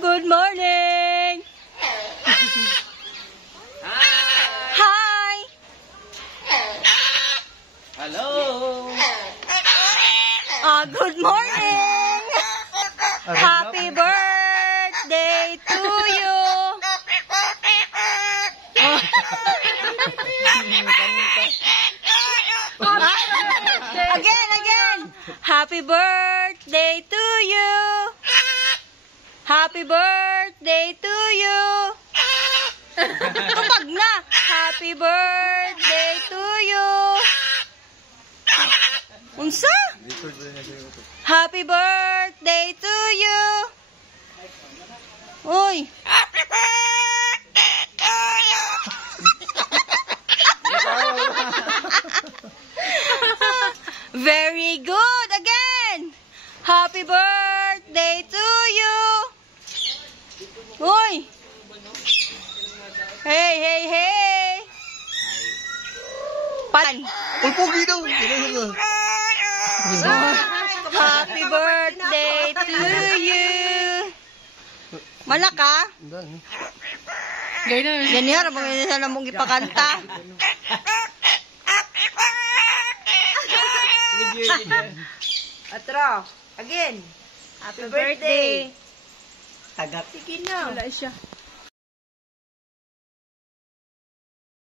Good morning! Hi! Hello! Good morning! Happy birthday to you! Again! Happy birthday to you! Happy birthday to you! Tupag na! Happy birthday to you! Unsa? Happy birthday to you! Uy! Happy birthday to you! Very good! Again! Happy birthday to you! Uy! Hey! Pan! Uy, pogi daw! Happy birthday to you! Malaka? Ganyan, mga na mong ipakanta. Atro, again. Happy birthday. Tagap. Sige na. Wala siya.